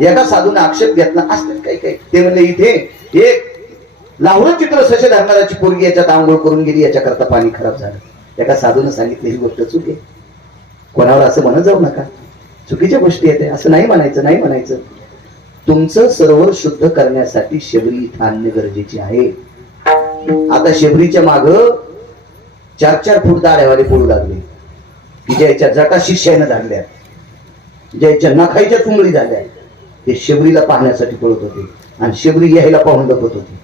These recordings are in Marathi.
एका साधूने आक्षेप घेतला असतात काही काही. ते म्हणले इथे एक लाहोर चित्र सशे धरणाराची पोरगी याच्यात आंघोळ करून गेली, याच्याकरता पाणी खराब झालं. एका साधूने सांगितलं ही गोष्ट चूक आहे, कोणावर असं म्हणत जाऊ नका, चुकीच्या गोष्टी येते, असं नाही म्हणायचं, नाही म्हणायचं. तुमचं सरोवर शुद्ध करण्यासाठी शबरी इथं आणणे गरजेचे आहे. आता शबरीच्या माग 4-4 फूट दाढ्यावाले पळू लागले की ज्याच्या जटा शिष्यानं धाडल्या, ज्याच्या नखाईच्या चुंगळी झाल्या, ते शबरीला पाहण्यासाठी पळत होते आणि शबरी यायला पाहून लपत होती.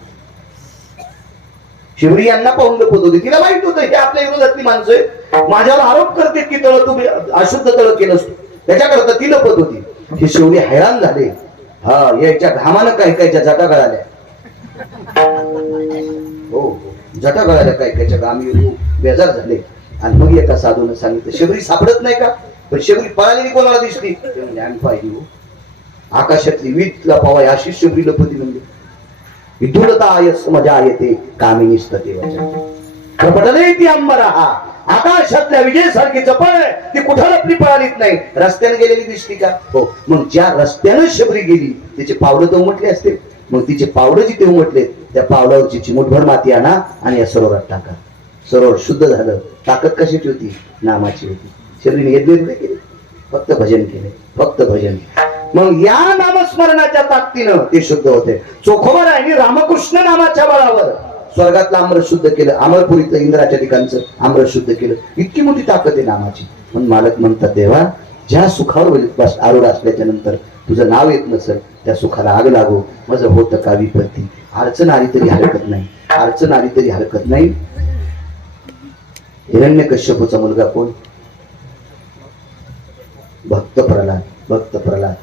शबरी यांना पाहून लपत होती. तिला माहित होतं हे आपल्या विरोधातली माणसं आहे, माझ्यावर आरोप करते की तळ तुम्ही अशुद्ध तळ केलंस, त्याच्याकरता ती लपत होती. हे शेवटी हैराण झाले. हा, याच्या घामानं काही काहीच्या जटा गळाल्या. हो, जटा गळाल्या काही काहीच्या घामी बेजार झाले. आणि मग एका साधूने सांगितलं शबरी सापडत नाही का? पण शबरी पळालेली कोणाला दिसली? ते म्हणजे आम्ही पाहिली हो, आकाशातली वीज लपावाय अशी शबरी लपती. म्हणजे विधुलताय मजा येते कामिनी स्ततेवच्या पटले ती अंबरा. आकाशातल्या विजेसारखी चपळ ती कुठं लपली पळालीत नाही, रस्त्याने गेलेली दिसली का? हो. मग ज्या रस्त्यानं शबरी गेली तिचे पावलं तर उमटले असते. मग तिचे पावलं जिथे उमटले त्या पावलावरची चिमूटभर माती आणा आणि या सरोवरात टाका. सरोवर शुद्ध झालं. ताकद कशाची होती? नामाची होती. शबरीने यज्ञ केले, फक्त भजन केले, फक्त भजन. मग या नामस्मरणाच्या ताकदीनं ते शुद्ध होते. चोखोबा राहिली रामकृष्ण नामाच्या बळावर स्वर्गातलं आम्र शुद्ध केलं, अमरपुरीतलं इंद्राच्या ठिकाणचं आम्र शुद्ध केलं. इतकी मोठी ताकद आहे नामाची. म्हणून मालक म्हणतात देवा, ज्या सुखावर आरूढ असल्याच्या नंतर तुझं नाव येत नसेल त्या सुखाला आग लागो. माझं होतं का विपत्ती. अडचण आली तरी हरकत नाही, अडचण आली तरी हरकत नाही. हिरण्यकश्यपूचा मुलगा कोण? भक्त प्रल्हाद. भक्त प्रल्हाद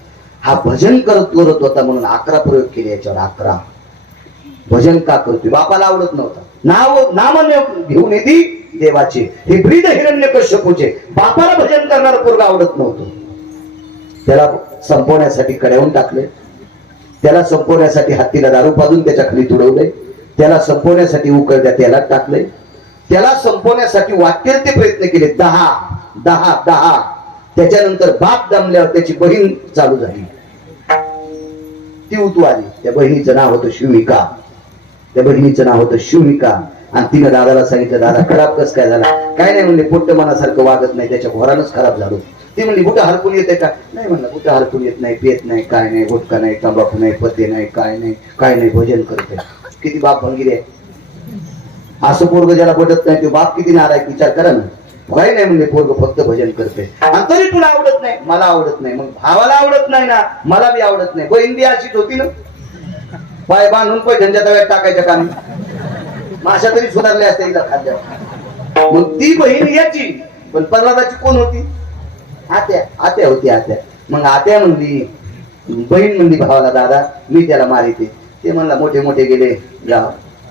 हा भजन करत होता म्हणून 11 प्रयोग केले याच्यावर. 11 भजन का करतोय? बापाला आवडत नव्हता. नाम घेऊन येते देवाचे. हे ब्रीद हिरण्यकश्यपूचे बापाला भजन करणारा पोरगा आवडत नव्हतं. त्याला संपवण्यासाठी कड्यावून टाकले, त्याला संपवण्यासाठी हत्तीला दारू पाजून त्याच्या खाली तुडवले, त्याला संपवण्यासाठी उकळत्या तेलात टाकले, त्याला संपवण्यासाठी वाटेल ते प्रयत्न केले. 10. त्याच्यानंतर बाप दमल्यावर त्याची बहीण चालू झाली, ती उतवाली. त्या बहिणीचं नाव होतं शिवमिका. त्या बहिणीचं नाव होतं शिवमिका. आणि तिनं दादाला सांगितलं दादा खराब कस काय झाला? काय नाही म्हणले, पोट्ट मनासारखं वागत नाही, त्याच्या घोरानच खराब झालो. ती म्हणली बुटा हरकून येते का? नाही म्हणलं, बुटा हरकून येत नाही, पेत नाही, काय नाही, गुटखा नाही, तंबाखू नाही, पते नाही, काय नाही, काय नाही, भजन करते. किती बाप भंगिरी आहे. असं पोरग ज्याला पटत नाही तो बाप किती नारायक, विचार करा ना. काय नाही म्हणले, पोरग फक्त भजन करते. आणि तरी तुला आवडत नाही, मला आवडत नाही. मग भावाला आवडत नाही ना, मला बी आवडत नाही. बहीण बी अशीच होती ना, पाय बांधून पैठणच्या तव्यात टाकायच्या कामी. माशा तरी सुधारल्या असते एकदा खाल्ल्या. मग ती बहीण याची, पण प्रल्हादाची कोण होती? आत्या होती, आत्या. मग आत्या म्हणली, बहीण म्हणली भावाला दादा मी त्याला मारिते. ते म्हणला मोठे मोठे गेले गाव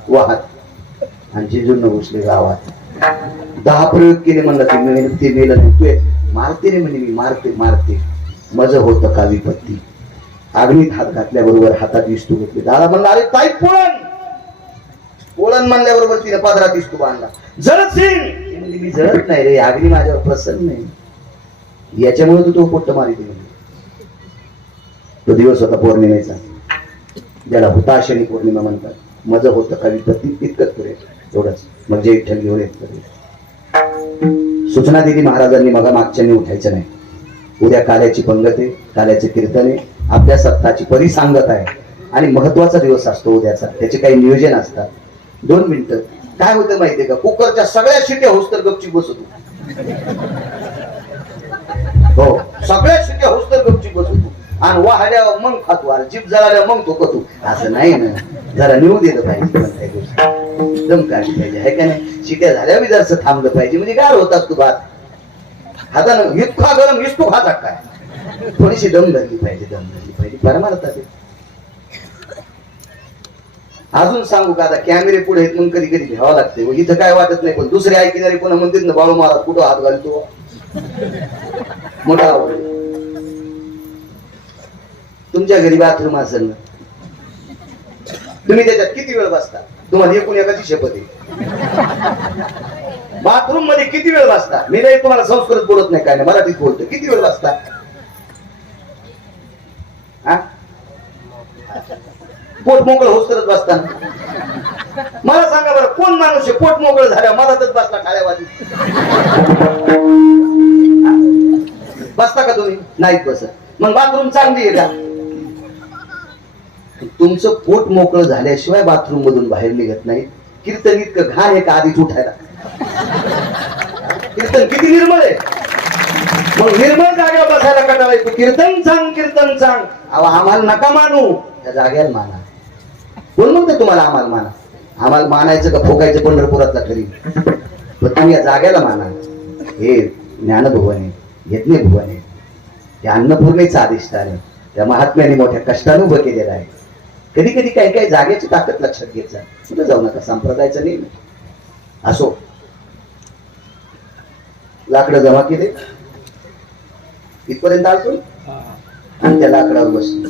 वाहत आणि जिजूंना घुसले गावात. 10 प्रयोग केले. म्हणला ते मेलं तू मारते रे म्हणे. मी मारते मज होतं का विपत्ती. अग्नीत हात घातल्याबरोबर हातात विस्तू घेतले. दादा म्हणला अरे ताई पोळण म्हणल्याबरोबर तिने पदरात विस्तू बांधला. जळत म्हणजे मी जळत नाही रे, अग्नी माझ्यावर प्रसन्न नाही, याच्यामुळे तो पोट्ट मारिते. तो दिवस होता पौर्णिमेचा, ज्याला हुताशनी पौर्णिमा म्हणतात. मज होतं का विपत्ती इतकंच पुरे, एवढंच. मग जे विठ्ठल घेऊन येत सूचना दिली महाराजांनी, मग मागच्यानी उठायचं नाही. उद्या काल्याची पंगत आहे, काल्याचे कीर्तन आहे, आपल्या सत्ताची परिसांगत आहे आणि महत्वाचा दिवस असतो उद्याचा. त्याचे काही नियोजन असतात. 2 मिनिटं काय होतं माहितीये का? कुकरच्या सगळ्या शिट्या होस तर गपचीप बसतो. हो, सगळ्या शिट्या होस तर गपचीप बसतो. आणि वाहड्यावर मग खातो, आणि जीप जळाल्यावर मग तो कतो. असं नाही ना, जरा निवू दिलं पाहिजे, दम काढली पाहिजे, आहे का नाही? शिट्या झाल्या बी जरासं थांबलं पाहिजे, म्हणजे गार होत असतो भात. हातानं इतका गरम इस्तू खाता काय, थोडीशी दम धरली पाहिजे, परमार्थ आहे. अजून सांगू का, आता कॅमेरे पुढे आहेत मग कधी कधी घ्यावं लागते. इथं काय वाटत नाही, पण दुसरे ऐकणारे कोणा म्हणतात ना बाळू महाराज कुठं हात घालतो, मोठा आवड. तुमच्या घरी बाथरूम असेल ना, तुम्ही त्याच्यात किती वेळ बसता? तुम्हाला एकूण एकाची शपथ आहे. बाथरूम मध्ये किती वेळ बसता? मी नाही तुम्हाला संस्कृत बोलत नाही, काय नाही, मराठीत बोलतो. किती वेळ बसता? पोट मोकळं होत करत बसताना मला सांगा बरं, कोण माणूस आहे पोट मोकळं झाल्या मधातच बसला टाळ्यावाजी? बसता का तुम्ही? नाहीत बसत. मग बाथरूम चांगली आहे का? तुमचं पोट मोकळं झाल्याशिवाय बाथरूम मधून बाहेर निघत नाही. कीर्तन इतकं घाण आहे का आधीच उठायला? कीर्तन किती निर्मळ आहे. मग निर्मळ जागेवर बसायला कंटाळा येतो. कीर्तन सांग, कीर्तन सांग. अहो आम्हाला नका मानू, त्या जागेला माना. कोण म्हणते तुम्हाला आम्हाला माना? आम्हाला मानायचं का फोकायचं पंढरपुरातला तरी? पण तुम्ही या जागेला माना. हे ज्ञानभुवन आहे, यज्ञ भुवन आहे, हे अन्नपूर्णेचं अधिष्ठान आहे. त्या महात्म्याने मोठ्या कष्टाने उभं केलेलं आहे. कधी कधी काही काही जागेची ताकद लक्षात घेत जा. कुठे जाऊ नका, संप्रदायाचं नाही असो. लाकडं जमा केले इथपर्यंत आलतो आणि त्या लाकडावर बसलो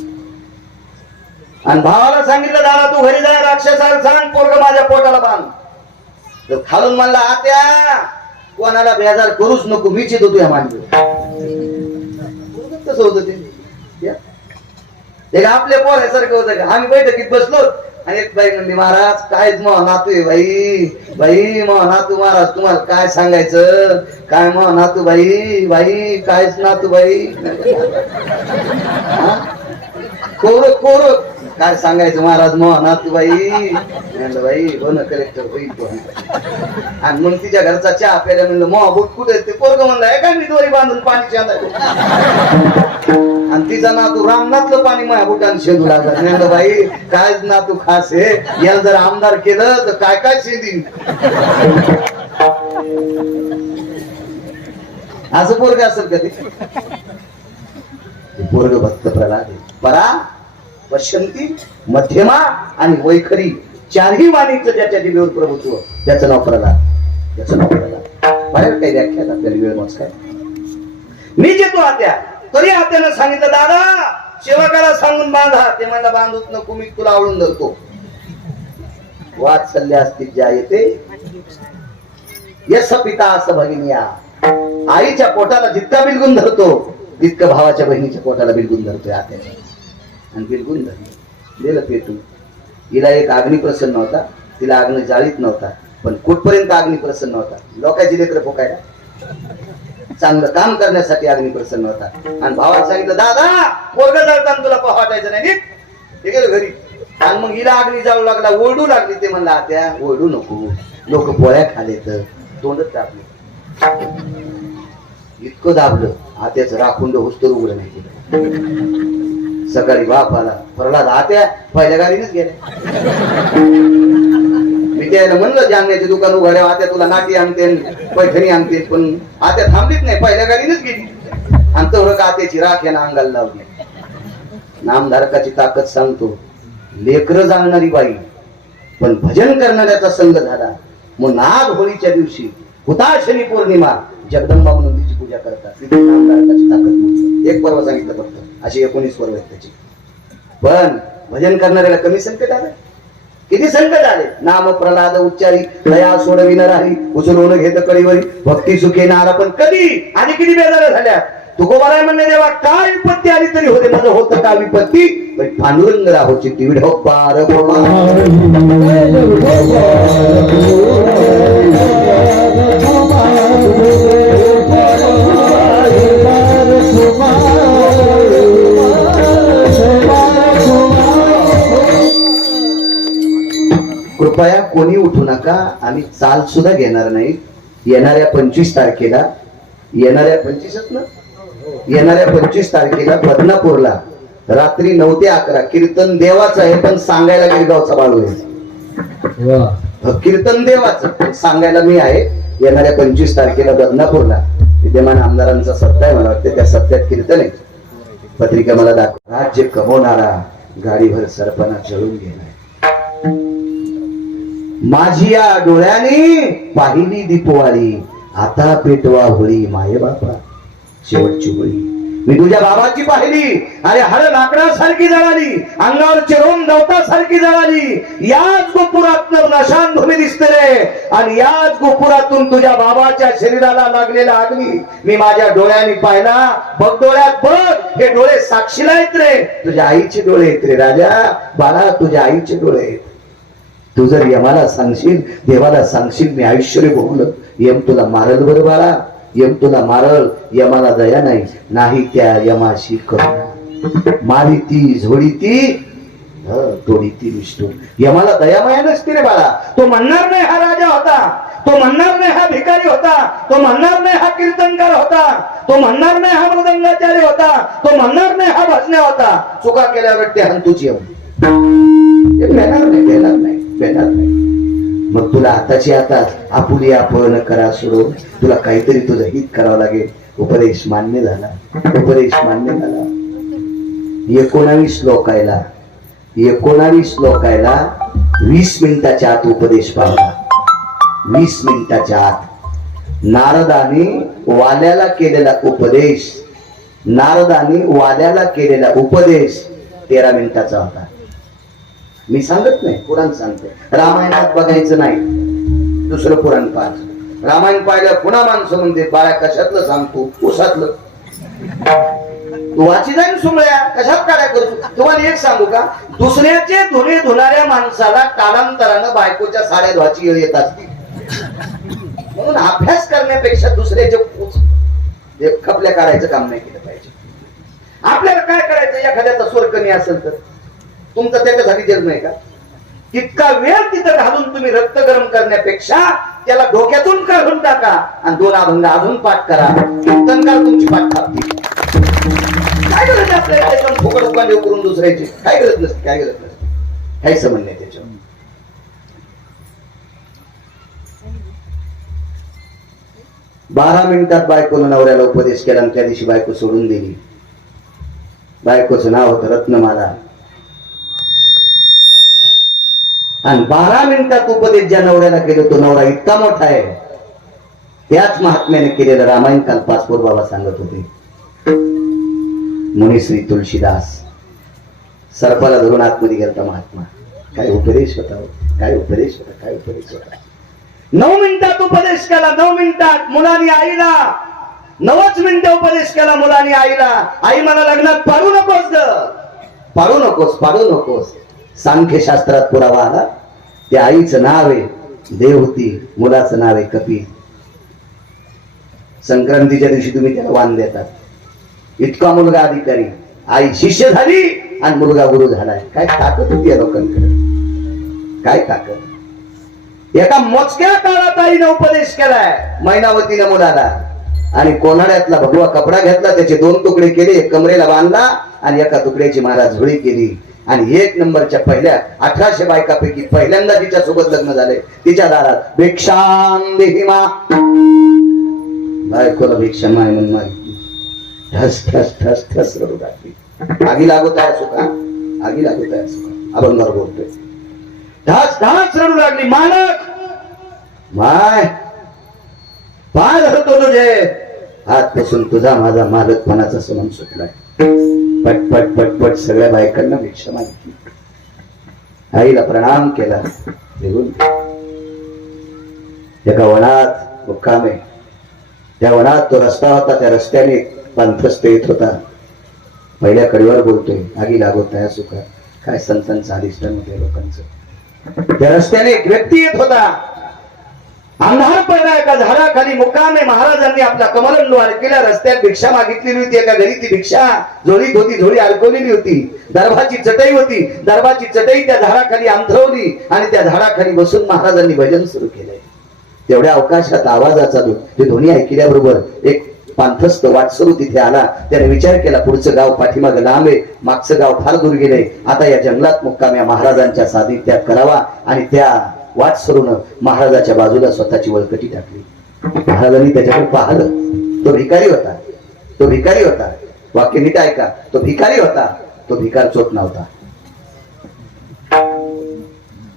आणि भावाला सांगितलं, दादा तू घरी जाय, राक्षसाला सांग पोरग माझ्या पोटाला बांध. तर खालून म्हणला, आत्या कोणाला बेजार करूच नको, मीच येतो तुझ्या मांडीवर. कसं होतं ते आपल्या पोरासारखं होतं का? आम्ही बैठकीत बसलो आणि एक बाई म्हणली, महाराज कायच मग नातू आहे बाई, बाई मग नातू महाराज, तुम्हाला काय सांगायचं, काय मग नातू बाई, बाई कायच नातू बाई. कोर कोर काय सांगायचं महाराज, मग नातू बाई. बाई हो ना कलेक्टर होईल. आणि मग तिच्या घरचा चहा प्यायला म्हणलं, मग बुट कुठे? ते पोरग म्हणलं, काय मी दोरी बांधून पाणी शेंदायचं. आणि तिचा नातू रामनाथलं पाणी माझ्या बुटाने शेंदू लागला. म्हणलं बाई कायच नातू खास आहे, याला जर आमदार केलं तर काय काय शेंदी. असं पोरग असेल का ते? पोरग भक्त प्रल्हाद आहे. परा पश्यंती मध्यमा आणि वैखरी चारही वाणीचं ज्याच्या जिभेवर प्रभुत्व, त्याचं नाव प्रल्हाद. त्याचं नाव प्रल्हाद. बाहेर काही व्याख्यात आपल्याला वेळ मग काय. मी जेतो आत्या, तरी आत्यानं सांगितलं, दादा सेवकाला सांगून बांधा. ते म्हणला, बांधूच नको, मी तुला आवडून धरतो. वात्सल्य असतील ज्या येते यस पिता असं भगिनिया. आईच्या पोटाला जितका बिलगुन धरतो तितकं भावाच्या बहिणीच्या पोटाला बिलगुन धरतोय आत्याच्या. आणि बिलगुन धरली, दिलं पेटून. हिला एक अग्नी प्रसन्न नव्हता, तिला अग्नी जाळीत नव्हता, पण कुठपर्यंत अग्नी प्रसन्न नव्हता? लोकांची लेकरं फोकायला, चांगलं काम करण्यासाठी अग्नी प्रसन्न होता. आणि भावाला सांगितलं, दादा पोरग जळताना तुला वाटायचं नाही. ते गेलं घरी. आणि मग हिला अग्नी जाळू लागला, ओरडू लागली. ते म्हणला, आत्या ओरडू नको, लोक पोळ्या खालेत. तोंडच दाबलं, इतकं दाबलं आत्याचं राखुंड होस्तर उघडं नाही केलं. सकाळी बाप आला, प्रल्हाद आत्या पहिल्या गाडीनेच गेल्या. मी त्याला म्हणलं, जालन्याचे दुकान उघड्या, आत्या तुला नाटी आणते पैठणी आणते, पण आत्या थांबलीच नाही, पहिल्या गाडीनेच गेली. आणि तेवढं आत्याची राख यानं अंगाला लावली. नामधारकाची ताकद सांगतो, लेकरं जाणणारी बाई पण भजन करणाऱ्याचा संघ झाला. मग नाग होळीच्या दिवशी हुताशनी पौर्णिमा जगदंबा म्हणून तिची पूजा करतात. तिथे नामधारकाची ताकद मोठी. एक पर्व सांगितलं फक्त, अशी 19 पर्व आहेत त्याची. पण भजन करणाऱ्याला कमी संकट आलं. किती संकट आले. नाम प्रल्हाद उच्चारी दया सोडविन राही, उचलून घेत कळीवरी भक्ती सुखे नारा. पण कधी आणि किती बेजार झाल्या. तुकोबाराय म्हणले, देवा काय विपत्ती आली तरी होते, माझं होतं का विपत्ती, पण पांडुरंग राहोची ती हो पार. कृपया कोणी उठू नका, आम्ही चाल सुद्धा घेणार नाही. येणाऱ्या 25 तारखेला, येणाऱ्या 25 तारखेला बदनापूरला रात्री 9 ते 11 कीर्तन देवाचं आहे, पण सांगायला गिरगावचा बाळू आहे. कीर्तन देवाचं पण सांगायला मी आहे. येणाऱ्या 25 तारखेला बदनापूरला विद्यमान आमदारांचा सत्ता आहे, मला वाटतं त्या सत्यात कीर्तन आहे. पत्रिका मला दाखव. राज्य कमवणारा गाडीभर सरपणा जळून गेलाय. माझी या डोळ्याने पाहिली दीपवाळी, आता पेटवा होळी माये बापा शेवटची होळी. मी तुझ्या बाबाची पाहिली, अरे हळ लाकडासारखी जळाली, अंगावर चिरोम गवतासारखी जळाली. याच गोपुरातून नशान दिसते रे, आणि याच गोपुरातून तुझ्या बाबाच्या शरीराला लागलेला अग्नी मी माझ्या डोळ्यांनी पाहिला. बघ डोळ्यात बघ, हे डोळे साक्षीला आहेत रे, तुझ्या आईचे डोळे आहेत रे राजा, बाळा तुझ्या आईचे डोळे आहेत. तू जर यमाला सांगशील, देवाला सांगशील मी ऐश्वर्य भोगलं, यम तुला मारल बरं बाळा, यम तुला मारल. यमाला दया नाही, नाही त्या यमाशी करुणा. मारी ती झोडी ती तोडी ती विष्णू. यमाला दया माया नसते रे बाळा. तो म्हणणार नाही हा राजा होता, तो म्हणणार नाही हा भिकारी होता, तो म्हणणार नाही हा कीर्तनकार होता, तो म्हणणार नाही हा मृदंगाचार्य होता, तो म्हणणार नाही हा भजन्या होता. चुका केल्यावर ते हंतूच यम येणार नाही, येणार नाही, येणार नाही. मग तुला आताची आता आपुली आपण करा सोडून तुला काहीतरी तुझं हित करावं लागेल. उपदेश मान्य झाला, उपदेश मान्य झाला. 19 लोकायला 20 मिनिटाच्या आत उपदेश पावला. 20 मिनिटाच्या आत नारदाने वाल्याला केलेला उपदेश, नारदाने वाल्याला केलेला उपदेश 13 मिनिटाचा होता. मी सांगत नाही, पुराण सांगते. रामायणात बघायचं नाही, दुसरं पुराण पाहायचं. रामायण पाहिलं पुन्हा माणसं म्हणते बाळा कशातलं सांगतो, उसातलं तू वाची जाईन सुमळ्या, कशात काड्या करतो. तुम्हाला एक सांगू का, दुसऱ्याचे धुणे धुणाऱ्या माणसाला कालांतरानं बायकोच्या साड्या धुवाची वेळ येत असते. म्हणून अभ्यास करण्यापेक्षा दुसऱ्याचे कपल्या काढायचं काम नाही केलं पाहिजे. आपल्याला काय करायचं, एखाद्याचा स्वर कमी असेल तर तुमचं त्याच्यासाठी जन्म आहे का? तितका वेळ तिथं घालून तुम्ही रक्त गरम करण्यापेक्षा त्याला डोक्यातून काढून टाका आणि 2 अभंग अजून पाठ करा. कीर्तनकार तुमची पाठ थांबतील. काय गरज आपल्याला एकदम फुकट उपादेव करून दुसऱ्याची काय गरज नसते, काय गरज नसते, काही संबंध नाही त्याच्यावर. बारा मिनिटात बायकोनं नवऱ्याला उपदेश केला आणि त्या दिवशी बायको सोडून दिली. बायकोचं नाव होतं रत्नमाला. आणि 12 मिनिटात उपदेश ज्या नवऱ्याला केलं तो नवरा इतका मोठा आहे. त्याच महात्म्याने केलेलं रामायण काल पाचपोर बाबा सांगत होते. मुनिश्री तुलसीदास सर्पाला धरून आतमध्ये गेलता महात्मा. काय उपदेश होता, काय उपदेश होता, काय उपदेश होता. 9 मिनिटात उपदेश केला, 9 मिनिटात. मुलांनी आईला 9च मिनिटं उपदेश केला मुलांनी आईला. आई मला लग्नात पाडू नकोस ग, पाडू नकोस, पाडू नकोस. सांख्य शास्त्रात पुरावा आला. त्या आईचं नाव आहे देवहूती, मुलाचं नाव आहे कपिल. संक्रांतीच्या दिवशी तुम्ही त्याला वाण देतात. इतका मुलगा अधिकारी, आई शिष्य झाली आणि मुलगा गुरु झालाय. काय ताकद होती या लोकांकडे, काय ताकद. एका मोजक्या काळात आईने उपदेश केलाय मैनावतीने मुलाला. आणि कोन्हाड्यातला भगवा कपडा घेतला, त्याचे 2 तुकडे केले, कमरेला बांधला आणि एका तुकड्याची महाराज झोळी केली. आणि 1 नंबरच्या पहिल्या 1800 बायकापैकी पहिल्यांदा तिच्या सोबत लग्न झाले. तिच्या दारात भिक्षां देहि मा, बायकोला भिक्षा माय म्हणून मागितली. ठस ठस ठस ठस रडू लागली. आगी लागत आहे सुका, आगी लागत आहे सुका. अभंगावर बोलतोय. ठस ठस रडू लागली. मालक माय पाय धरतो तुझे, आजपासून तुझा माझा मालकपणाचा संबंध सुटलाय. पट पट पट पट सगळ्या बायकांना भिक्षा मागितली. आईला प्रणाम केला. एका वनात मुक्काम आहे. त्या वनात तो रस्ता होता, त्या रस्त्याने पंथस्थ येत होता. पहिल्या कडीवर बोलतोय, आगी लागत नाही सुका. काय संतांचं अधिष्ठान होते लोकांचं. त्या रस्त्याने एक व्यक्ती येत होता. अंधार पडला. एका झाडाखाली मुक्कामे. महाराजांनी आपला कमलद्वार केला. रस्त्यात भिक्षा मागितलेली होती. एका घरी ती भिक्षा झोळीत होती, झोळी अडकवलेली होती. दरबाची चटई होती, दरबाची चटई त्या झाडाखाली अंथरवली आणि त्या झाडाखाली बसून महाराजांनी भजन सुरू केलंय. तेवढ्या अवकाशात आवाजाचा ते ध्वनी ऐकल्याबरोबर एक पांथस्थ वाटसरू तिथे आला. त्याने विचार केला, पुढचं गाव पाठीमागं लांब आहे, मागचं गाव फार दूर गेले. आता या जंगलात मुक्काम या महाराजांच्या सानिध्यात करावा. आणि त्या वाटसरूनं महाराजाच्या बाजूला स्वतःची वळकटी टाकली. महाराजांनी त्याच्याकडे पाहिलं. तो भिकारी होता, तो भिकारी होता. वाक्य नीट ऐका. तो भिकारी होता, तो भिकार चोट नव्हता.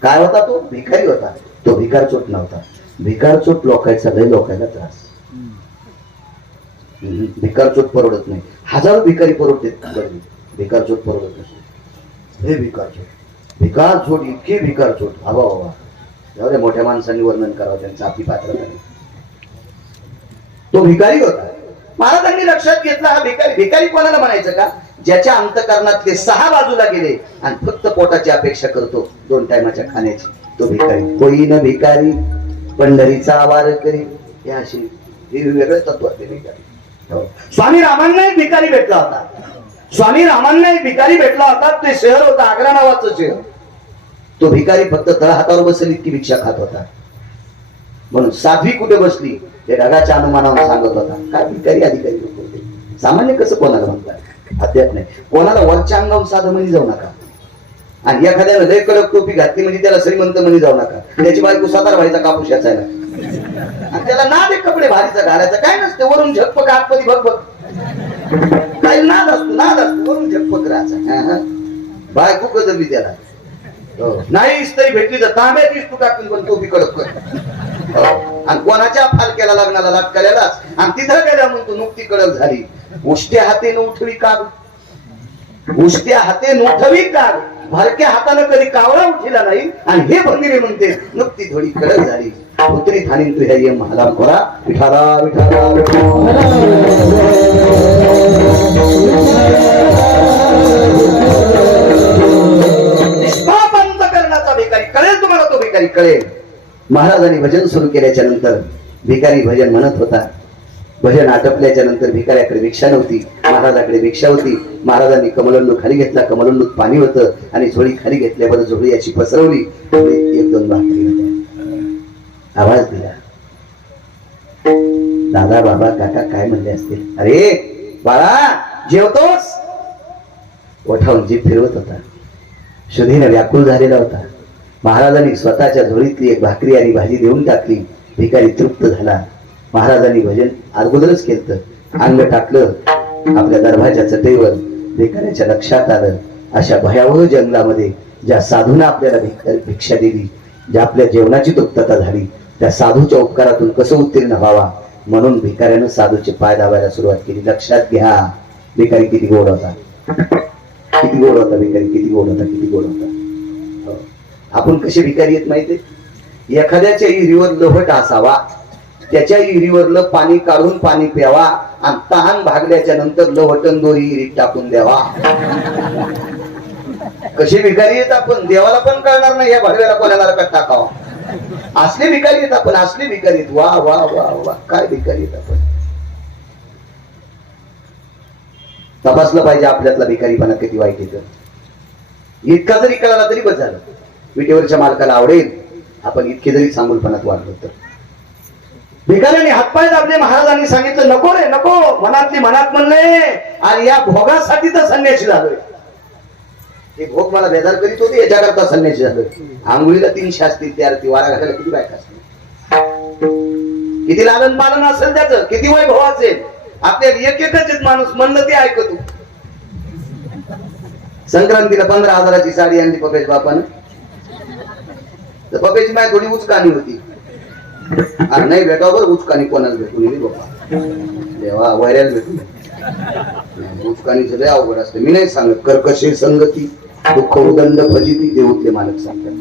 काय होता तो? भिकारी होता, तो भिकार चोट नव्हता. भिकार चोट लोकांचा लय लोकांना त्रास. भिकारचोट परवडत नाही. हजारो भिकारी परवडते, भिकारचोट परवडत नसते. हे भिकारचोट इतके भिकारचोट, अबा बाबा एवढ्या मोठ्या माणसांनी वर्णन करावं त्यांचं आपली पात्रता. तो भिकारी होता. महाराजांनी लक्षात घेतला हा भिकारी. भिकारी कोणाला म्हणायचं का? ज्याच्या अंतकरणातले 6 बाजूला गेले आणि फक्त पोटाची अपेक्षा करतो 2 टायमाच्या खाण्याची, तो भिकारी. कोई न भिकारी पंढरीचा आवार करी, हे अशी वेगवेगळे तत्व ते भिकारी. स्वामी रामांना एक भिकारी भेटला होता. स्वामी रामांना एक भिकारी भेटला होता. ते शहर होतं आग्रा नावाचं शहर. तो भिकारी फक्त तळहातावर बसली इतकी भिक्षा खात होता. म्हणून साध्वी कुठे बसली ते ढगाच्या अनुमानावर सांगत होता. काय भिकारी अधिकारी लोक होते. सामान्य कसं कोणाला म्हणतात अध्यात्म नाही. कोणाला वरच्या अंगावर साधं म्हणी जाऊ नका. आणि एखाद्यानं लय कडक टोपी घातली म्हणजे त्याला श्रीमंत म्हणी जाऊ नका. त्याची बायको 7 व्हायचा कापूस याचायला आणि त्याला नाद एक कपडे भारीचा घालायचा. काय नसते वरून झकपक आतमध्ये बघ बघ काही नाद असतो वरून झकपक राहायचा. बायको कदरली त्याला नाही इस्त्री भेटली तर तांब्यात इस्तू टाकून पण टोपी कडक कर. आणि कोणाच्या फालक्याला लग्नाला लागल्यालाच आणि तिथं गेल्या म्हणतो नुकती कडक झाली. उष्ट्या हाते उठवी काढ, उष्ट्या हाते उठवी काढ. भरक्या हाताने कधी कावळा उठिला नाही. आणि हे भंगिरी म्हणते नुकती थोडी कडक झाली. पुत्री थानी तू ह्या महालाम खोरा विठाला विठाला निष्पाप करण्याचा भिकारी कळेल तुम्हाला. तो भिकारी कळेल. महाराजांनी भजन सुरू केल्याच्या नंतर भिकारी भजन म्हणत होता. भजन आटपल्याच्या नंतर भिकाऱ्याकडे भिक्षा नव्हती, महाराजाकडे भिक्षा होती. महाराजांनी कमलंडू खाली घेतला. कमलंडूत पाणी होतं आणि झोळी खाली घेतल्यावर झोळी अशी पसरवली. 1-2 भाकरी होत्या. आवाज दिला. दादा बाबा काका काय म्हणले असतील. अरे बाळा जेवतोस. ओठावून जीभ फिरवत होता. शुद्धीने व्याकुळ झालेला होता. महाराजांनी स्वतःच्या झोळीतली एक भाकरी आणि भाजी देऊन टाकली. भिकारी तृप्त झाला. महाराजांनी भजन अगोदरच केलं. अंग टाकलं आपल्या दरबारच्या चटईवर. भिकाऱ्याच्या लक्षात आलं अशा भयावह जंगलामध्ये ज्या साधूने आपल्याला भिक्षा दिली, ज्या आपल्या जेवणाची तृप्तता झाली, त्या साधूच्या उपकारातून कसं उत्तीर्ण व्हावा म्हणून भिकाऱ्यानं साधूचे पाय दाबायला सुरुवात केली. लक्षात घ्या भिकारी किती गोड होता. किती गोड होता भिकारी. किती गोड होता. किती गोड होता. आपण कसे भिकारी आहेत माहितीये. एखाद्याच्या इरीवर लहट असावा, त्याच्या इरीवरलं पाणी काढून पाणी प्यावा आणि तहान भागल्याच्या नंतर लवटन दोरी इरीत टाकून द्यावा. कशी भिकारी आहेत आपण. देवाला पण कळणार नाही या भडव्याला कोणाला नरकात टाकावा. असले भिकारी आहेत आपण. असले भिकारी आहेत. वा वा वा वा काय भिकारी आहेत आपण. तपासलं पाहिजे आपल्यातला भिकारीपणा किती वाईट येतं. इतका जरी कळाला तरी बस झालं. विटेवरच्या मालकाला आवडेल आपण इतके जरी चांगुलपणात वाढलो तर. भिकाऱ्याने हातपाय दाबले. महाराजांनी सांगितलं नको रे नको. मनातली मनात म्हणले आणि या भोगासाठी तर संन्यासी झालोय. हे भोग मला बेजार करीत होते याच्याकरता संन्यासी झालोय. आंघोळीला 300 असतील, त्या आरती वारा घालायला किती बायका असतील, किती लालन पालन असेल त्याचं, किती वैभव असेल. आपल्याला एक एकच माणूस म्हणलं ते ऐकतो. संक्रांतीला 15,000ची साडी आणली पपेश बापानं. तर पपेची माय थोडी उचकाणी होती. आणि नाही भेटावर उचकाणी कोणाला भेटून गेली बाबा. देवा वैऱ्याला भेटून उचकाणी सगळे अवघड असते. मी नाही सांगत. कर्कशी संगती दुःख उदंड फजिती देऊतले मालक सांगतात.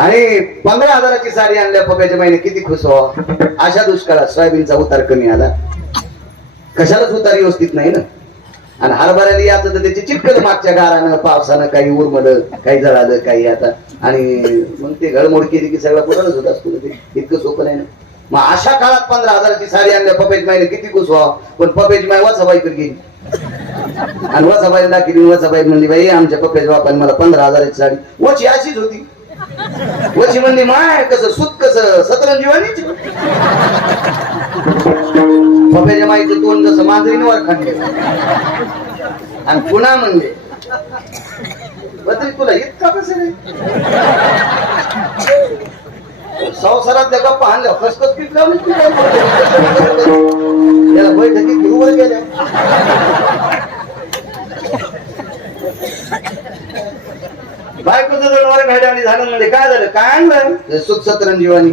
आणि 15,000ची साडी आणल्या पप्याच्या महिने किती खुश व्हावा. अशा दुष्काळात सोयाबीनचा उतार कमी आला. कशालाच उतार व्यवस्थित नाही ना. आणि हरभऱ्याला याचं तर त्याची चिपकल मागच्या गारानं पावसानं काही उरमलं काही जळालं काही आता. आणि मग ते घडमोड केली की सगळं पुराणच होत असतो. ते इतकं सोपं नाही ना. मग अशा काळात 15,000ची साडी आणल्या पपेज माईने किती खुश व्हावं. पण पपेज माय वासाबाईकडे गेली आणि वासाबाईला दाखवली. वासाबाई म्हणली बाई आमच्या पपेज बापाने मला 15,000ची साडी. वची अशीच होती. वची म्हणली माय कसं सुत कसं सतरंजीवानीच. पपेच्या माईचं तोंड जसं मांजरीने वर खांडले. आणि पुन्हा म्हणले बदरी तुला इतका कसं रे. संसारातल्या गप्पा आणल्या खसखस पीठ लावली. त्याला बैठकीत गुरुवर गेल्या. बायकोचं जणवर घाड्याने झालं म्हणजे काय झालं काय आणलं सुख सतरंजीवानी.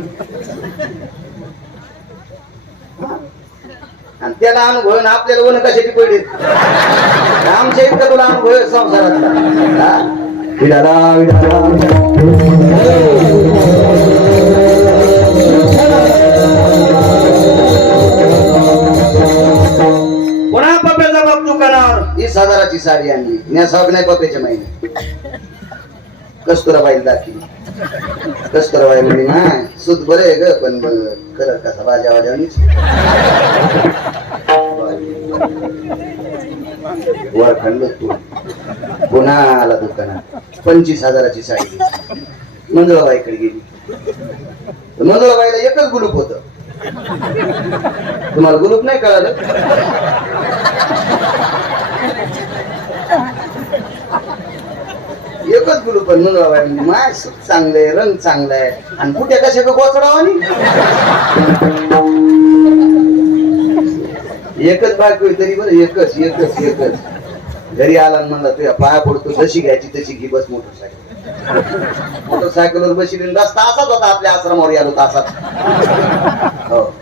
आणि त्याला अनुभव ना आपल्याला वन कशाची पडली आमच्या इतका तुला अनुभव आहे संसारातला विडाला विडाला पुन्हा पप्याचा बाप दुकानावर 20,000ची साडी आणली नेसावं नाही पप्याच्या महिने कस्तुराबाई दाखली कस्तुराबाई म्हणजे ना सुत बरं आहे ग पण खरं कसा भाज्या वाज्यानीच वर खंड तू पुन्हा आला दुकानात 25,000ची साडी मंजुळाबाईकडे गेली मंजुळाबाईला एकच गुलूप होत तुम्हाला गुलूप नाही कळालं एकच गुलूप मंजुळाबाई म्हणजे माय चांगलंय रंग चांगलाय आणि कुठे कशा गोचरावानी एकच बायको तरी बरं एकच एकच एकच घरी आला म्हणला तुझ्या पाया पडतो जशी घ्यायची तशी घे बस मोटरसायकलवर बसली रस्ता असाच होता आपल्या आश्रमावर आलो तासात हो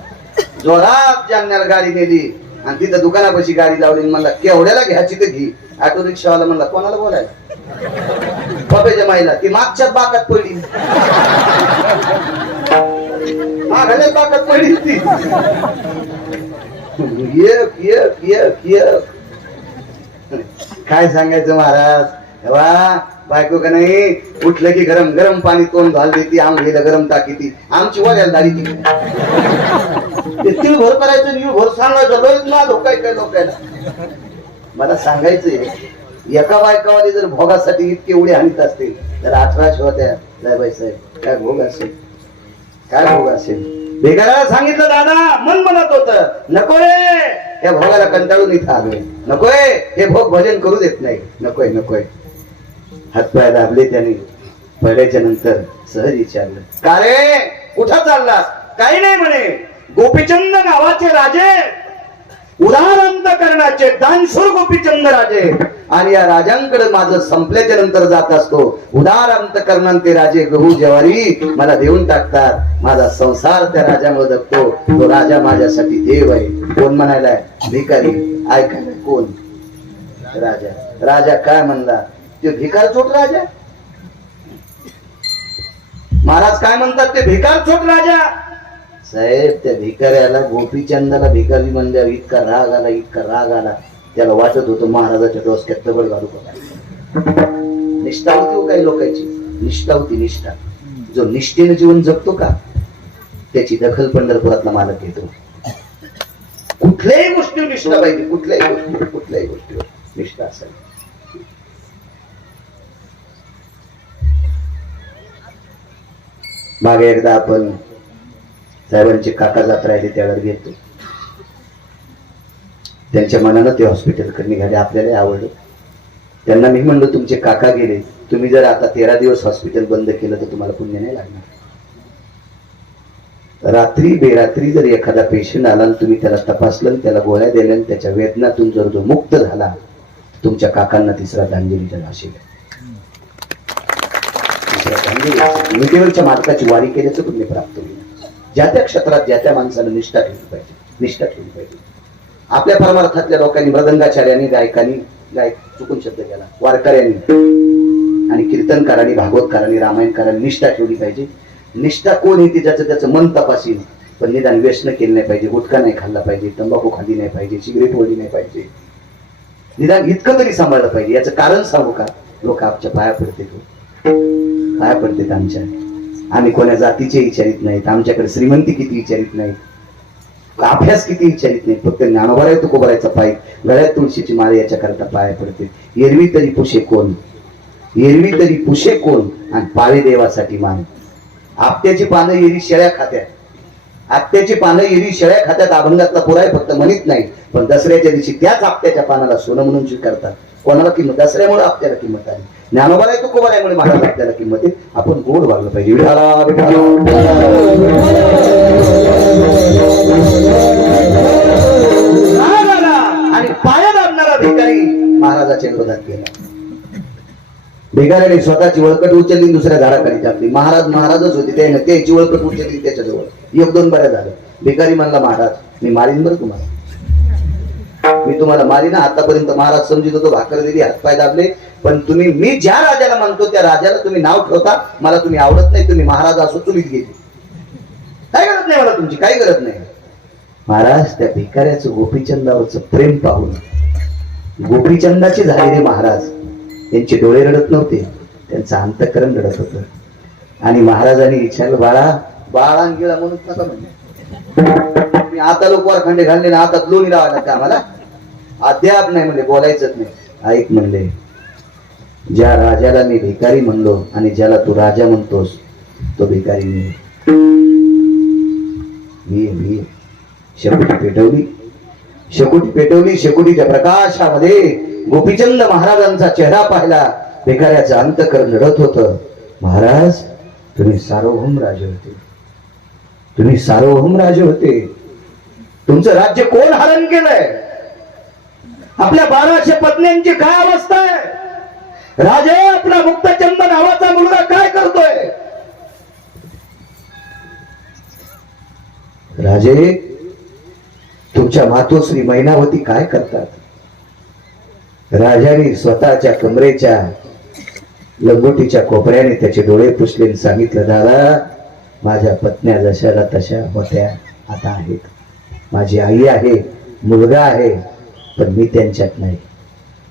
जोरात जालन्याला गाडी नेली आणि तिथं दुकानापाशी गाडी लावली म्हणला केवढ्याला घ्यायची तर घे ऑटो रिक्षावाला म्हणला कोणाला बोलायला पप्याच्या माईला ती मागच्याच बाकात पडली माघाल्याच बाकात पडली ती काय सांगायचं महाराज तेव्हा बायको का नाही उठलं की गरम गरम पाणी तोंड घाल देती आंघोळीला गरम टाकी ती आमची वड्याला दारी ती तिळ भर करायचं निळ भर सांगायचं लोक ना धोकाय काय लोकायला मला सांगायचंय एका बायकावाली जर भोगासाठी इतके उडी आणत असतील तर 18 होत्या जायबाई साहेब काय भोग असेल काय भोग असेल भिकाऱ्याला सांगितलं दादा मन म्हणत होत नकोय या भोगाला कंटाळून इथं आलोय नकोय हे भोग भजन करू देत नाही नकोय नकोय हातपाय दाबले त्याने पडल्याच्या नंतर सहज विचारलं का रे कुठं चाललास काही नाही म्हणे गोपीचंद गावाचे राजे उदार अंतकरणाचे दानशूर गोपीचंद राजे आणि या राजांकडे माझं संपल्याच्या नंतर जात असतो उदार अंतकरणांचे राजे गहू ज्वारी मला देऊन टाकतात माझा संसार त्या राजामुळे जगतो तो राजा माझ्यासाठी देव आहे कोण म्हणायलाय भिकारी ऐकायला कोण राजा राजा काय म्हणला ते भिकार छोट राजा महाराज काय म्हणतात ते भिकार छोट राजा साहेब त्या भिकाऱ्याला गोपीचंदाला भिकारी म्हणल्यावर इतका राग आला त्याला वाटत होतं महाराजाच्या डोसक्यात दगड घालू का निष्ठा होती काही लोकांची निष्ठा होती निष्ठा जो निष्ठेने जीवन जगतो का त्याची दखल पंढरपुरातला मालक घेतो कुठल्याही गोष्टी निष्ठा पाहिजे कुठल्याही गोष्टीवर निष्ठा असावी मागे एकदा आपण साहेबांचे काका जात राहिले त्यावर घेतो त्यांच्या मनानं ते हॉस्पिटलकडे निघाले आपल्याला आवडलं त्यांना मी म्हणलो तुमचे काका गेले तुम्ही जर आता 13 दिवस हॉस्पिटल बंद केलं तर तुम्हाला पुण्य नाही लागणार रात्री बेरात्री जर एखादा पेशंट आला आणि तुम्ही त्याला तपासलं त्याला गोळ्या दिल्या आणि त्याच्या वेदनातून जर जो मुक्त झाला तुमच्या काकांना तिसरा श्रद्धांजलीचा घासेल मिठीवरच्या मालकाची वारी केल्याचं पुण्य प्राप्त होईल ज्या त्या क्षेत्रात ज्या त्या माणसाला निष्ठा ठेवली पाहिजे आपल्या परमार्थातल्या लोकांनी मृदंगाचार्यांनी गायकांनी गायक चुकून शब्द केला वारकऱ्यांनी आणि कीर्तनकारांनी भागवतकारांनी रामायणकारांनी निष्ठा ठेवली पाहिजे निष्ठा कोण येते ज्याचं त्याचं मन तपासील पण निदान व्यसन केलं नाही पाहिजे गुटखा नाही खाल्ला पाहिजे तंबाखू खाल्ली नाही पाहिजे सिगरेट ओढली नाही पाहिजे निदान इतकं तरी सांभाळलं पाहिजे याचं कारण सांगू का लोक आमच्या पाया पडतात आमच्या आम्ही कोण्या जातीचे विचारित नाहीत आमच्याकडे श्रीमंती किती विचारित नाहीत अभ्यास किती विचारित नाही फक्त ज्ञानोबा तुकोबरायचा पाय गळ्यात तुळशीची माळ याच्या करता पाया पडते एरवी तरी पुशे कोण आणि पावे देवासाठी मान आपट्याची पानं एरी शेळ्या खात्यात अभंगातला पुराय फक्त म्हणत नाही पण दसऱ्याच्या दिवशी त्याच आपट्याच्या पानाला सोनं म्हणून स्वीकारतात कोणाला किंमत दसऱ्यामुळे आपल्याला किंमत आली ज्ञानोबाराय तुकोबरायमुळे महाराज आपल्याला किंमत आहे आपण गोड वागलं पाहिजे आणि पाया दाबणारा भिकारी महाराजाच्या विरोधात केला भिकाऱ्याने स्वतःची वळकट उचलली दुसऱ्या झाडाखाली टाकली महाराजच होते त्याने त्याची वळकट उचलली त्याच्याजवळ 1-2 बऱ्या झालं भिकारी म्हणला महाराज मी मारीन बरं तुम्हाला मी तुम्हाला मारीन. आतापर्यंत महाराज समजित होतो, भाकर दिली, हातपाय दाबले, पण तुम्ही, मी ज्या राजाला म्हणतो त्या राजाला तुम्ही नाव ठेवता. मला तुम्ही आवडत नाही, तुम्ही महाराज असो चुलीत गेली, काय गरज नाही मला तुमची, काही गरज नाही. महाराज त्या भिकाऱ्याचं गोपीचंदावरचं प्रेम पाहून गोपीचंदाची झालेले महाराज, त्यांचे डोळे रडत नव्हते, त्यांचं अंतःकरण रडत होतं. आणि महाराजांनी विचारलं, बाळा बाळा गेला म्हणून नका म्हणजे, मी आता लोक वारखंडे घालले ना, आता लोणी लावायला का आम्हाला, अद्याप नाही म्हणले, बोलायचंच नाही. ऐक म्हणले, ज्या राजाला मी भिकारी म्हणलो आणि ज्याला तू राजा म्हणतोस तो भिकारी मी. शेकोटी पेटवली, शेकोटी पेटवली. शेकोटीच्या प्रकाशामध्ये गोपीचंद महाराजांचा चेहरा पाहिला. भिकाऱ्याचं अंतःकरण रडत होतं. महाराज तुम्ही सार्वभौम राजे होते, तुम्ही सार्वभौम राजे होते. तुमचं राज्य कोण हरण केलंय? आपल्या 1200 पत्न्यांची काय अवस्था आहे? राजे आपला मुक्तचंद नावाचा मुलगा काय करतोय? राजे तुमच्या मातोश्री मैनावती काय करतात? राजाने स्वतःच्या कमरेच्या लंगोटीच्या कोपऱ्याने त्याचे डोळे पुसले, सांगितलं, दादा माझ्या पत्न्या जशाला तशा होत्या आता आहेत. माझी आई आहे, मुलगा आहे, पण मी त्यांच्यात नाही.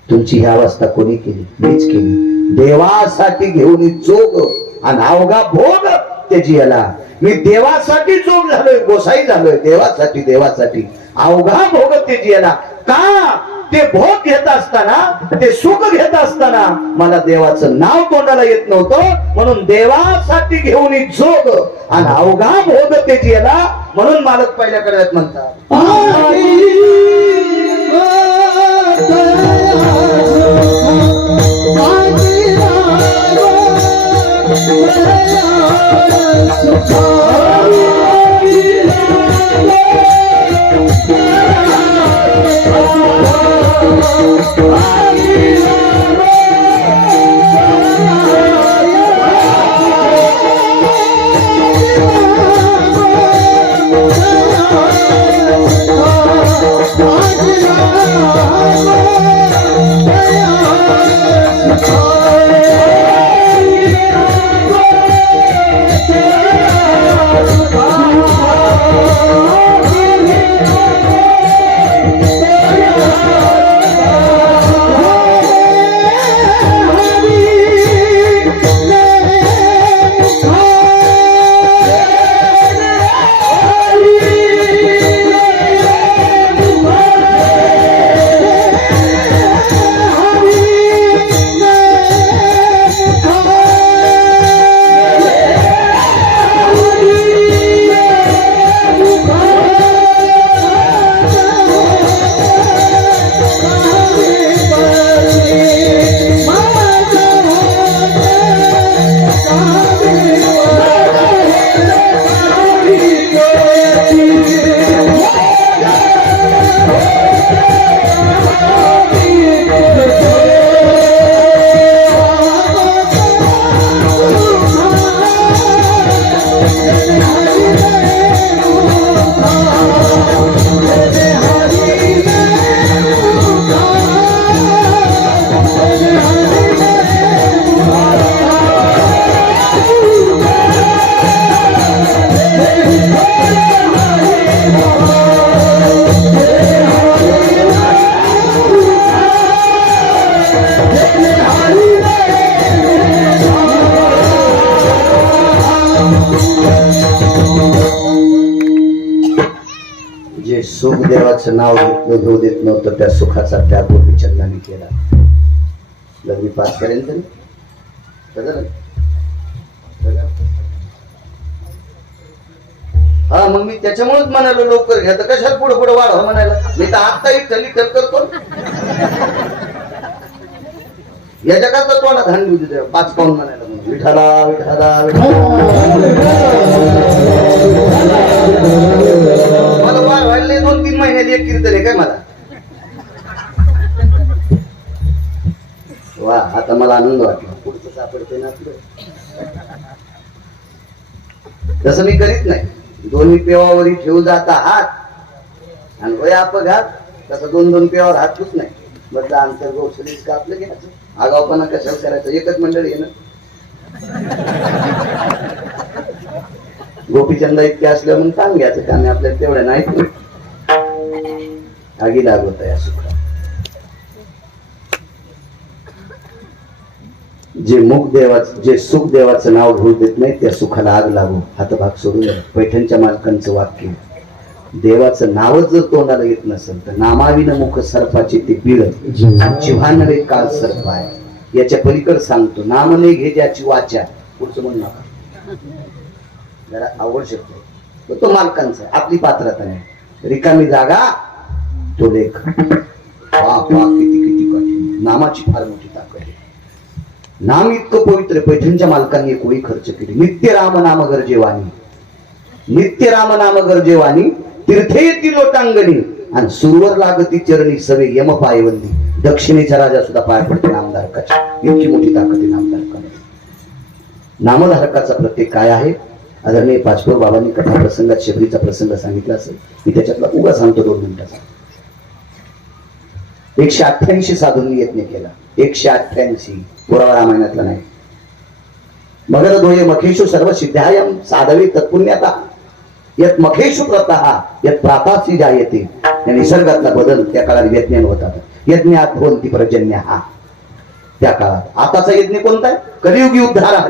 तुमची ही अवस्था कोणी केली? मीच केली. देवासाठी घेऊन जोग आणि अवघा भोग त्याची याला. मी देवासाठी जोग झालोय, गोसाई झालोय, देवासाठी अवघा भोग त्याची याला. का? ते भोग घेत असताना, ते सुख घेत असताना मला देवाचं नाव तोंडाला येत नव्हतं, म्हणून देवासाठी घेऊन जोग आणि अवघा भोग त्याची याला. म्हणून मालक पहिल्या कडव्यात म्हणतात, जे सुख देवाचं नाव घेऊ देत नव्हतं त्या सुखाचा त्याग गोपीचंदाने केला. लग्न पास करेल तरी हा, मग मी त्याच्यामुळेच म्हणालो लवकर घ्या, तर कशाला पुढे पुढे वाढवा म्हणायला. मी तर आता इथली करतो या जगात तोंडात हाणली होती 5 पाऊन म्हणायला. विठाला विठाला मला वाढ व्हायला 2-3 महिन्यात एक कीर्तन आहे काय मला. वा, आता मला आनंद वाटला. पुढचं सापडतंय ना आपलं. तसं मी करीत नाही. दोन्ही पेवावरी ठेवू जाता हात आणि होय अपघात तसं 2-2 पेवर हातच नाही. बदला अंतर गोसलीच का आपलं घ्यायचं, आगावपणा कशाला करायचं, एकच मंडळी आहे ना. गोपीचंदा इतके असल्या म्हणून ताण घ्यायचं त्याने आपल्याला तेवढ्या नाही. आगी लागत आहे सुख. जे जे सुख देवाचं नाव घेऊ देत नाही त्या सुखाला आग लागू. हातभाग सोडून पैठणच्या मालकांचं वाक्य. देवाचं नावच जर तोंडाला येत नसेल तर नामाविन मुख सर्पाचे ते बीड, जिव्हानवे काल सर्प आहे. याच्या पलीकडे सांगतो, नाम नाही घे ज्याची वाचा. पुढचं म्हणू नका, जरा आवड शकतो तो मालकांचा, आपली पात्रता नाही. रिकामी जागा तो लेख. किती किती कठीण. नामाची फार मोठी ताकद आहे. नाम इतकं पवित्र, पैठणच्या मालकांनी एक ओळी खर्च केली. नित्य राम नाम गरजेवानी, नित्य राम नाम गरजेवानी, तीर्थे येती लोटांगणी, आणि सुरवर लागती चरणी सवे यम पायवंदी. दक्षिणेचा राजा सुद्धा पाय पडते नामधारकाची. इतकी मोठी ताकद आहे नामधारकाने. नामधारकाचा प्रत्येक काय आहे. आदरणीय पाचपूर बाबांनी कथा प्रसंगात शबरीचा प्रसंग सांगितला असेल. मी त्याच्यातला उगा सांगतो 2 मिनिटाचा. 188 साधूंनी यज्ञ केला. 188 पुरावा रामायणातला नाही. मगर दोये मखेशु सर्व सिद्धायम साधवे तत्पुण्याता यत मखेशु प्रतः यत प्रातासी जायते. या निसर्गातला बदल त्या काळात यज्ञ होतात. यज्ञात भवन्ति पर्जन्य. त्या काळात आताचा यज्ञ कोणता आहे. कलियुगी उद्धार.